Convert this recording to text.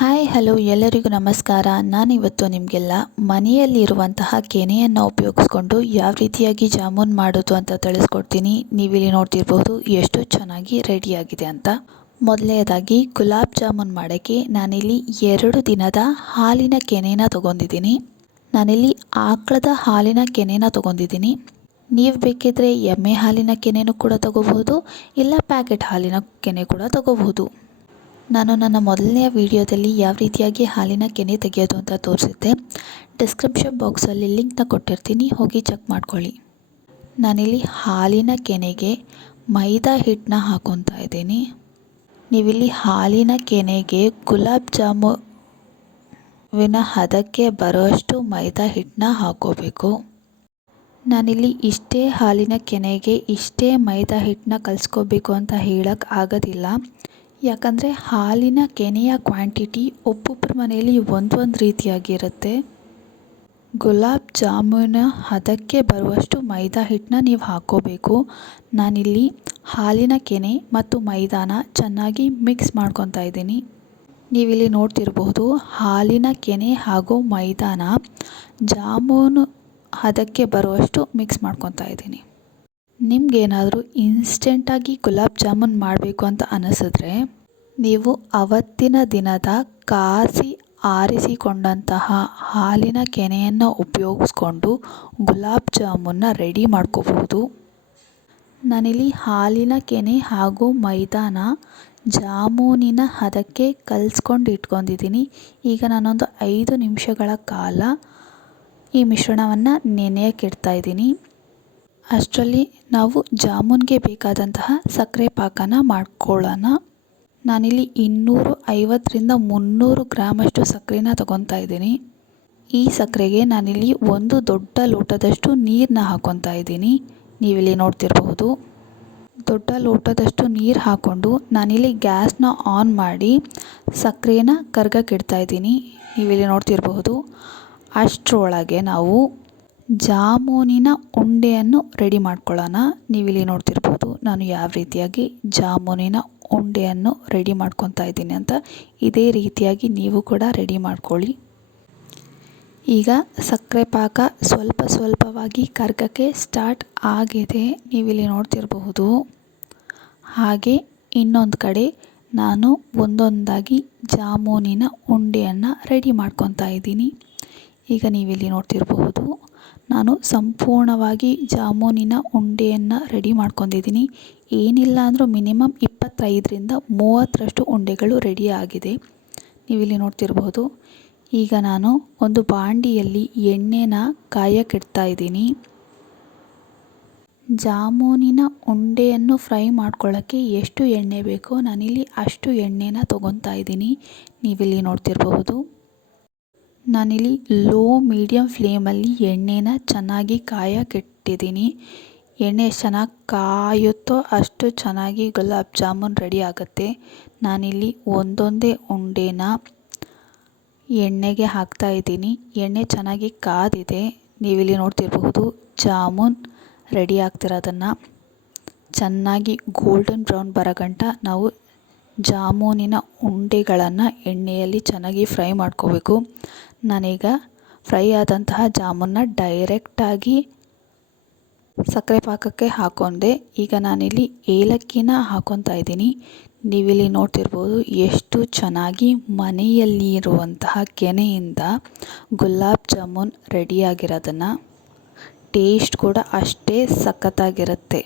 Hi hello ಎಲ್ಲರಿಗೂ ನಮಸ್ಕಾರ. ನಾನಿವತ್ತು ನಿಮಗೆಲ್ಲ ಮನೆಯಲ್ಲಿರುವಂತಹ ಕೆನೆಯನ್ನು ಉಪಯೋಗಿಸ್ಕೊಂಡು ಯಾವ ರೀತಿಯಾಗಿ ಜಾಮೂನ್ ಮಾಡೋದು ಅಂತ ತಿಳಿಸ್ಕೊಡ್ತೀನಿ. ನೀವಿಲ್ಲಿ ನೋಡ್ತಿರ್ಬೋದು ಎಷ್ಟು ಚೆನ್ನಾಗಿ ರೆಡಿಯಾಗಿದೆ ಅಂತ. ಮೊದಲನೇದಾಗಿ ಗುಲಾಬ್ ಜಾಮೂನ್ ಮಾಡೋಕ್ಕೆ ನಾನಿಲ್ಲಿ 2 ದಿನದ ಹಾಲಿನ ಕೆನೆನ ತೊಗೊಂಡಿದ್ದೀನಿ. ನಾನಿಲ್ಲಿ ಆಕಳದ ಹಾಲಿನ ಕೆನೆನ ತೊಗೊಂಡಿದ್ದೀನಿ. ನೀವು ಬೇಕಿದ್ರೆ ಎಮ್ಮೆ ಹಾಲಿನ ಕೆನೆನೂ ಕೂಡ ತೊಗೋಬಹುದು, ಇಲ್ಲ ಪ್ಯಾಕೆಟ್ ಹಾಲಿನ ಕೆನೆ ಕೂಡ ತೊಗೋಬಹುದು. ನಾನು ನನ್ನ ಮೊದಲನೆಯ ವಿಡಿಯೋದಲ್ಲಿ ಯಾವ ರೀತಿಯಾಗಿ ಹಾಲಿನ ಕೆನೆ ತೆಗೆಯೋದು ಅಂತ ತೋರಿಸಿದ್ದೆ. ಡಿಸ್ಕ್ರಿಪ್ಷನ್ ಬಾಕ್ಸಲ್ಲಿ ಲಿಂಕ್ನ ಕೊಟ್ಟಿರ್ತೀನಿ, ಹೋಗಿ ಚೆಕ್ ಮಾಡ್ಕೊಳ್ಳಿ. ನಾನಿಲ್ಲಿ ಹಾಲಿನ ಕೆನೆಗೆ ಮೈದಾ ಹಿಟ್ಟನ್ನ ಹಾಕೊತಾ ಇದ್ದೀನಿ. ನೀವಿಲ್ಲಿ ಹಾಲಿನ ಕೆನೆಗೆ ಗುಲಾಬ್ ಜಾಮೂನಿನ ಹದಕ್ಕೆ ಬರೋಷ್ಟು ಮೈದಾ ಹಿಟ್ಟನ್ನ ಹಾಕೋಬೇಕು. ನಾನಿಲ್ಲಿ ಇಷ್ಟೇ ಹಾಲಿನ ಕೆನೆಗೆ ಇಷ್ಟೇ ಮೈದಾ ಹಿಟ್ಟನ್ನ ಕಲಿಸ್ಕೋಬೇಕು ಅಂತ ಹೇಳಕ್ಕೆ ಆಗೋದಿಲ್ಲ. ಯಾಕಂದರೆ ಹಾಲಿನ ಕೆನೆಯ ಕ್ವಾಂಟಿಟಿ ಒಬ್ಬೊಬ್ಬರ ಮನೆಯಲ್ಲಿ ಒಂದೊಂದು ರೀತಿಯಾಗಿರುತ್ತೆ. ಗುಲಾಬ್ ಜಾಮೂನ ಹದಕ್ಕೆ ಬರುವಷ್ಟು ಮೈದಾ ಹಿಟ್ಟನ್ನ ನೀವು ಹಾಕ್ಕೋಬೇಕು. ನಾನಿಲ್ಲಿ ಹಾಲಿನ ಕೆನೆ ಮತ್ತು ಮೈದಾನ ಚೆನ್ನಾಗಿ ಮಿಕ್ಸ್ ಮಾಡ್ಕೊತಾ ಇದ್ದೀನಿ. ನೀವಿಲ್ಲಿ ನೋಡ್ತಿರಬಹುದು ಹಾಲಿನ ಕೆನೆ ಹಾಗೂ ಮೈದಾನ ಜಾಮೂನು ಹದಕ್ಕೆ ಬರುವಷ್ಟು ಮಿಕ್ಸ್ ಮಾಡ್ಕೊತಾ ಇದ್ದೀನಿ. ನಿಮಗೇನಾದರೂ ಇನ್ಸ್ಟೆಂಟಾಗಿ ಗುಲಾಬ್ ಜಾಮೂನ್ ಮಾಡಬೇಕು ಅಂತ ಅನಿಸಿದ್ರೆ ನೀವು ಅವತ್ತಿನ ದಿನದ ಕಾಸಿ ಆರಿಸಿಕೊಂಡಂತಹ ಹಾಲಿನ ಕೆನೆಯನ್ನು ಉಪಯೋಗಿಸ್ಕೊಂಡು ಗುಲಾಬ್ ಜಾಮೂನ್ನ ರೆಡಿ ಮಾಡ್ಕೋಬಹುದು. ನಾನಿಲ್ಲಿ ಹಾಲಿನ ಕೆನೆ ಹಾಗೂ ಮೈದಾನ ಜಾಮೂನಿನ ಹದಕ್ಕೆ ಕಲಿಸ್ಕೊಂಡು ಇಟ್ಕೊಂಡಿದ್ದೀನಿ. ಈಗ ನಾನೊಂದು 5 ನಿಮಿಷಗಳ ಕಾಲ ಈ ಮಿಶ್ರಣವನ್ನು ನೆನೆಯೋಕ್ಕೆ ಇಡ್ತಾ ಇದ್ದೀನಿ. ಅಷ್ಟರಲ್ಲಿ ನಾವು ಜಾಮೂನ್ಗೆ ಬೇಕಾದಂತಹ ಸಕ್ಕರೆ ಪಾಕನ ಮಾಡ್ಕೊಳ್ಳೋಣ. ನಾನಿಲ್ಲಿ 250ರಿಂದ 300 ಗ್ರಾಮಷ್ಟು ಸಕ್ಕರೆನ ತೊಗೊತಾ ಇದ್ದೀನಿ. ಈ ಸಕ್ಕರೆಗೆ ನಾನಿಲ್ಲಿ 1 ದೊಡ್ಡ ಲೋಟದಷ್ಟು ನೀರನ್ನ ಹಾಕೊತಾ ಇದ್ದೀನಿ. ನೀವಿಲ್ಲಿ ನೋಡ್ತಿರಬಹುದು ದೊಡ್ಡ ಲೋಟದಷ್ಟು ನೀರು ಹಾಕ್ಕೊಂಡು ನಾನಿಲ್ಲಿ ಗ್ಯಾಸ್ನ ಆನ್ ಮಾಡಿ ಸಕ್ಕರೆನ ಕರ್ಗಕ್ಕೆ ಇಡ್ತಾ ಇದ್ದೀನಿ. ನೀವಿಲ್ಲಿ ನೋಡ್ತಿರಬಹುದು ಅಷ್ಟರೊಳಗೆ ನಾವು ಜಾಮೂನಿನ ಉಂಡೆಯನ್ನು ರೆಡಿ ಮಾಡ್ಕೊಳ್ಳೋಣ. ನೀವಿಲ್ಲಿ ನೋಡ್ತಿರ್ಬೋದು ನಾನು ಯಾವ ರೀತಿಯಾಗಿ ಜಾಮೂನಿನ ಉಂಡೆಯನ್ನು ರೆಡಿ ಮಾಡ್ಕೊತಾ ಇದ್ದೀನಿ ಅಂತ. ಇದೇ ರೀತಿಯಾಗಿ ನೀವು ಕೂಡ ರೆಡಿ ಮಾಡ್ಕೊಳ್ಳಿ. ಈಗ ಸಕ್ಕರೆ ಪಾಕ ಸ್ವಲ್ಪ ಸ್ವಲ್ಪವಾಗಿ ಕರ್ಗಕ್ಕೆ ಸ್ಟಾರ್ಟ್ ಆಗಿದೆ. ನೀವಿಲ್ಲಿ ನೋಡ್ತಿರಬಹುದು. ಹಾಗೆ ಇನ್ನೊಂದು ಕಡೆ ನಾನು ಒಂದೊಂದಾಗಿ ಜಾಮೂನಿನ ಉಂಡೆಯನ್ನು ರೆಡಿ ಮಾಡ್ಕೊತಾ ಇದ್ದೀನಿ. ಈಗ ನೀವಿಲ್ಲಿ ನೋಡ್ತಿರಬಹುದು ನಾನು ಸಂಪೂರ್ಣವಾಗಿ ಜಾಮೂನಿನ ಉಂಡೆಯನ್ನು ರೆಡಿ ಮಾಡ್ಕೊಂಡಿದ್ದೀನಿ. ಏನಿಲ್ಲ ಅಂದರೂ ಮಿನಿಮಮ್ 25ರಿಂದ 30ರಷ್ಟು ಉಂಡೆಗಳು ರೆಡಿ ಆಗಿದೆ. ನೀವಿಲ್ಲಿ ನೋಡ್ತಿರಬಹುದು. ಈಗ ನಾನು ಒಂದು ಬಾಂಡಿಯಲ್ಲಿ ಎಣ್ಣೆನ ಕಾಯಕ್ಕಿಡ್ತಾ ಇದ್ದೀನಿ. ಜಾಮೂನಿನ ಉಂಡೆಯನ್ನು ಫ್ರೈ ಮಾಡ್ಕೊಳ್ಳೋಕ್ಕೆ ಎಷ್ಟು ಎಣ್ಣೆ ಬೇಕೋ ನಾನಿಲ್ಲಿ ಅಷ್ಟು ಎಣ್ಣೆನ ತೊಗೊತಾ ಇದ್ದೀನಿ. ನೀವಿಲ್ಲಿ ನೋಡ್ತಿರಬಹುದು. ನಾನಿಲ್ಲಿ ಲೋ ಮೀಡಿಯಮ್ ಫ್ಲೇಮಲ್ಲಿ ಎಣ್ಣೆನ ಚೆನ್ನಾಗಿ ಕಾಯಕ್ಕಿಟ್ಟಿದ್ದೀನಿ. ಎಣ್ಣೆ ಎಷ್ಟು ಚೆನ್ನಾಗಿ ಕಾಯುತ್ತೋ ಅಷ್ಟು ಚೆನ್ನಾಗಿ ಗುಲಾಬ್ ಜಾಮೂನ್ ರೆಡಿ ಆಗುತ್ತೆ. ನಾನಿಲ್ಲಿ ಒಂದೊಂದೇ ಉಂಡೆನ ಎಣ್ಣೆಗೆ ಹಾಕ್ತಾ ಇದ್ದೀನಿ. ಎಣ್ಣೆ ಚೆನ್ನಾಗಿ ಕಾದಿದೆ. ನೀವಿಲ್ಲಿ ನೋಡ್ತಿರಬಹುದು ಜಾಮೂನ್ ರೆಡಿ ಆಗ್ತಿರೋದನ್ನು. ಚೆನ್ನಾಗಿ ಗೋಲ್ಡನ್ ಬ್ರೌನ್ ಬರೋಗಂಟ ನಾವು ಜಾಮೂನಿನ ಉಂಡೆಗಳನ್ನು ಎಣ್ಣೆಯಲ್ಲಿ ಚೆನ್ನಾಗಿ ಫ್ರೈ ಮಾಡ್ಕೋಬೇಕು. ನಾನೀಗ ಫ್ರೈ ಆದಂತಹ ಜಾಮೂನ್ನ ಡೈರೆಕ್ಟಾಗಿ ಸಕ್ಕರೆ ಪಾಕಕ್ಕೆ ಹಾಕೊಂಡೆ. ಈಗ ನಾನಿಲ್ಲಿ ಏಲಕ್ಕಿನ ಹಾಕೊತಾ ಇದ್ದೀನಿ. ನೀವಿಲ್ಲಿ ನೋಡ್ತಿರ್ಬೋದು ಎಷ್ಟು ಚೆನ್ನಾಗಿ ಮನೆಯಲ್ಲಿ ಇರುವಂತಹ ಕೆನೆಯಿಂದ ಗುಲಾಬ್ ಜಾಮೂನ್ ರೆಡಿಯಾಗಿರೋದನ್ನು. ಟೇಸ್ಟ್ ಕೂಡ ಅಷ್ಟೇ ಸಖತ್ತಾಗಿರುತ್ತೆ.